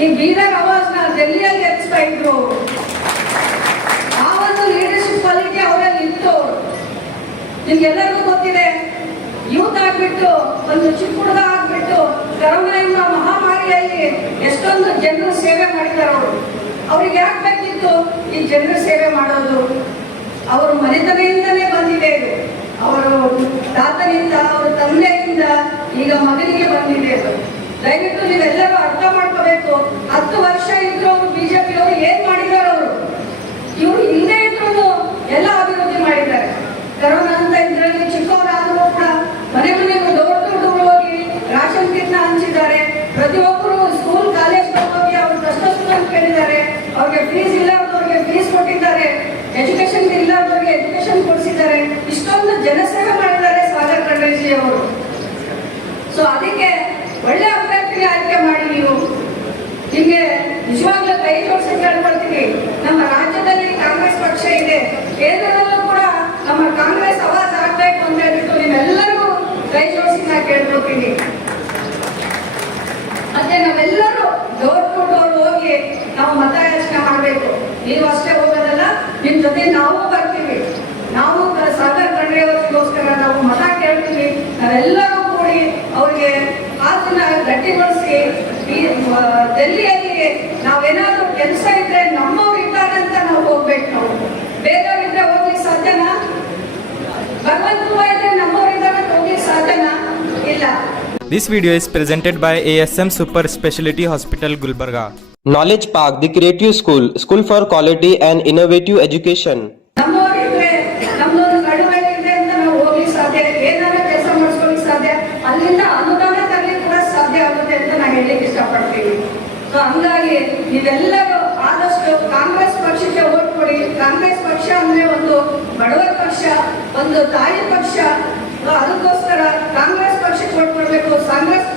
ಈ ಬೀದರ್ ಅವಾಜ್ನ ಡೆಲ್ಲಿಯಲ್ಲಿ ಎತ್ತಿಸ್ತಾ ಇದ್ರು. ಆ ಒಂದು ಲೀಡರ್ಶಿಪ್ ಕ್ವಾಲಿಟಿ ಅವರಲ್ಲಿ ಇತ್ತು ನಿಮ್ಗೆಲ್ಲರಿಗೂ ಗೊತ್ತಿದೆ, ಯೂತ್ ಆಗ್ಬಿಟ್ಟು, ಒಂದು ಚಿಕ್ಕ ಹುಡುಗ ಆಗ್ಬಿಟ್ಟು ಕರೋನಾ ಎಂಬ ಮಹಾಮಾರಿಯಲ್ಲಿ ಎಷ್ಟೊಂದು ಜನರು ಸೇವೆ ಮಾಡಿದ್ದಾರೆ ಅವರು. ಅವ್ರಿಗೆ ಯಾಕೆ ಬೇಕಿತ್ತು ಈ ಜನರ ಸೇವೆ ಮಾಡೋದು? ಅವರು ಮನೆತನೆಯಿಂದಲೇ ಬಂದಿದೆ. ಅವರು ತಾತನಿಂದ, ಅವರ ತಂದೆಯಿಂದ ಈಗ ಮಗನಿಗೆ ಬಂದಿದೆ. ದಯವಿಟ್ಟು ನೀವೆಲ್ಲರೂ ಅರ್ಥ ಮಾಡ್ಕೋಬೇಕು ಹತ್ತು ವರ್ಷ ಇದ್ರು ಅವರು ಬಿಜೆಪಿ ಅವರು ಏನ್ ಮಾಡಿದ್ದಾರೆ ಅವರು. ಇವರು ಹಿಂದೆ ಇದ್ರು ಎಲ್ಲ ಅಭಿವೃದ್ಧಿ ಮಾಡಿದ್ದಾರೆ. ಕರೋನಾ ಅಂತ ಇದ್ರಲ್ಲಿ ಚಿಕ್ಕವರಾದರೂ ಕೂಡ ಮನೆ ಮನೆಗೂ ದೊಡ್ಡ ದೊಡ್ಡ ಹೋಗಿ ರಾಷನ್ ಕಿಟ್ನ ಹಂಚಿದ್ದಾರೆ. ಪ್ರತಿಯೊಬ್ಬರು ಸ್ಕೂಲ್ ಕಾಲೇಜ್ ಹೋಗಿ ಅವ್ರ ಕಷ್ಟ ಕೇಳಿದ್ದಾರೆ. ಅವ್ರಿಗೆ ಫೀಸ್ ಇಲ್ಲದವ್ರಿಗೆ ಫೀಸ್ ಕೊಟ್ಟಿದ್ದಾರೆ. ಎಜುಕೇಶನ್ ಇಲ್ಲದವ್ರಿಗೆ ಎಜುಕೇಶನ್ ಕೊಡಿಸಿದ್ದಾರೆ. ಇಷ್ಟೊಂದು ಜನಸೇವೆ ಮಾಡಿದ್ದಾರೆ ಸಾಗರ್ ಖಂಡ್ರೇಜಿ ಅವರು ಸೊ ಅದಕ್ಕೆ ಒಳ್ಳೆ ಅಭ್ಯರ್ಥಿಗೆ ಆಯ್ಕೆ ಮಾಡಿ ನೀವು ನಿಮಗೆ ನಿಜವಾಗ್ಲೂ ಕೈ ಜೋಡಿಸಿ ಕೇಳ್ಕೊಳ್ತೀವಿ ನಮ್ಮ ರಾಜ್ಯದಲ್ಲಿ ಕಾಂಗ್ರೆಸ್ ಪಕ್ಷ ಇದೆ. ಕೇಂದ್ರದಲ್ಲೂ ಕೂಡ ನಮ್ಮ ಕಾಂಗ್ರೆಸ್ ಅವಾಜ್ ಆಗ್ಬೇಕು ಅಂತ ಹೇಳ್ಬಿಟ್ಟು ನಿಮ್ಮೆಲ್ಲರಿಗೂ ಕೈ ಜೋಡಿಸಿ ನಾ ಕೇಳ್ಕೊಳ್ತೀನಿ ಮತ್ತೆ ನಾವೆಲ್ಲರೂ ಡೋರ್ ಟು ಡೋರ್ ಹೋಗಿ ನಾವು ಮತಯಾಚನೆ ಮಾಡಬೇಕು. ನೀವು ಅಷ್ಟೇ ಹೋಗೋದಲ್ಲ, ನಿಮ್ ಜೊತೆ ನಾವು ಬರ್ತೀವಿ. ನಾವು ಸಾಗರ್ ಖಂಡ್ರೆಯವರಿಗೋಸ್ಕರ ನಾವು ಮತ ಕೇಳ್ತೀವಿ. ನಾವೆಲ್ಲರೂ ಕೂಡಿ ಅವ್ರಿಗೆ ಹಾಸನ ಗಟ್ಟಿಗೊಳಿಸಿ ಈ ಮ- ಡೆಲ್ಲಿಯಲ್ಲಿ ನಾವೇನಾದ್ರೂ ಕೆಲಸ ಇದ್ರೆ ನಮ್ಮವ್ರು ಇದ್ದಾರೆ ಅಂತ ನಾವು ಹೋಗ್ಬೇಕು ನಾವು ಬೇರೆಯವ್ರಿದ್ರೆ ಹೋಗ್ಲಿಕ್ಕೆ ಸಾಧ್ಯನಾ ಭಗವಂತ ಇದ್ರೆ ನಮ್ಮವ್ರು ಇದ್ದಾರೆ ಹೋಗ್ಲಿಕ್ಕೆ ಸಾಧ್ಯನಾ ಇಲ್ಲ This video is presented by ASM Super Speciality Hospital Gulbarga. Knowledge Park, the Creative School, School for Quality and Innovative Education. ನಮ್ಮವರಿದ್ರೆ ನಮ್ದೊಂದು ನಡುವೆ ಇದೆ ಅಂತ ನಾವು ಹೋಗ್ಲಿಕ್ಕೆ ಸಾಧ್ಯ ಏನಾರ ಕೆಲಸ ಮಾಡಿಸ್ಕೊಳ್ಳಿಕ್ಕೆ ಸಾಧ್ಯ ಅಲ್ಲಿಂದ ಅನುದಾನ ತರಲಿಕ್ಕೆ ಕೂಡ ಸಾಧ್ಯ ಆಗುತ್ತೆ ಅಂತ ನಾನು ಹೇಳಲಿಕ್ಕೆ ಇಷ್ಟಪಡ್ತೀನಿ ಸೊ ಹಂಗಾಗಿ ನೀವೆಲ್ಲರೂ ಆದಷ್ಟು ಕಾಂಗ್ರೆಸ್ ಪಕ್ಷಕ್ಕೆ ಓಟ್ ಕೊಡಿ ಕಾಂಗ್ರೆಸ್ ಪಕ್ಷ ಅಂದ್ರೆ ಒಂದು ಬಡವರ ಪಕ್ಷ ಒಂದು ತಾಯಿ ಪಕ್ಷ ಸೊ ಅದಕ್ಕೋಸ್ಕರ ಕಾಂಗ್ರೆಸ್ ಪಕ್ಷಕ್ಕೆ ಓಟ್ ಕೊಡಬೇಕು ಕಾಂಗ್ರೆಸ್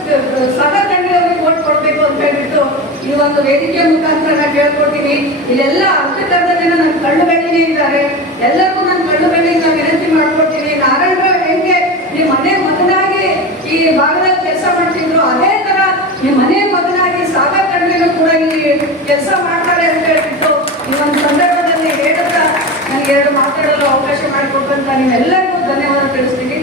ಸಂಘಟನೆಯವರಿಗೆ ಓಟ್ ಕೊಡಬೇಕು ಅಂತ ಹೇಳ್ಬಿಟ್ಟು ಈ ಒಂದು ವೇದಿಕೆ ಮುಖಾಂತರ ನಾನು ಕೇಳ್ಕೊಡ್ತೀನಿ ಇಲ್ಲೆಲ್ಲ ಜನ ನನ್ನ ಕಳ್ಳು ಬೆಳ್ಳಿನೇ ಇದ್ದಾರೆ. ಎಲ್ಲರಿಗೂ ನಾನು ಕಳ್ಳು ಬೆಳ್ಳಿಯಿಂದ ವಿನಂತಿ ಮಾಡ್ಕೊಡ್ತೀನಿ. ನಾರಾಯಣರಾವ್ ಹೆಂಗೆ ನಿಮ್ಮ ಮನೆ ಮಗನಾಗಿ ಈ ಭಾಗದಲ್ಲಿ ಕೆಲಸ ಮಾಡ್ತಿದ್ರು, ಅದೇ ತರ ನಿಮ್ಮ ಮನೆ ಮಗನಾಗಿ ಸಾಗರ್ ಕಣ್ಣಿನ ಕೂಡ ಇಲ್ಲಿ ಕೆಲಸ ಮಾಡ್ತಾರೆ ಅಂತ ಹೇಳ್ಬಿಟ್ಟು ಈ ಒಂದು ಸಂದರ್ಭದಲ್ಲಿ ಹೇಳುತ್ತಾ ನನಗೆ ಎರಡು ಮಾತಾಡಲು ಅವಕಾಶ ಮಾಡಿಕೊಟ್ಟಂತ ನೀವೆಲ್ಲರಿಗೂ ಧನ್ಯವಾದ ತಿಳಿಸ್ತೀನಿ.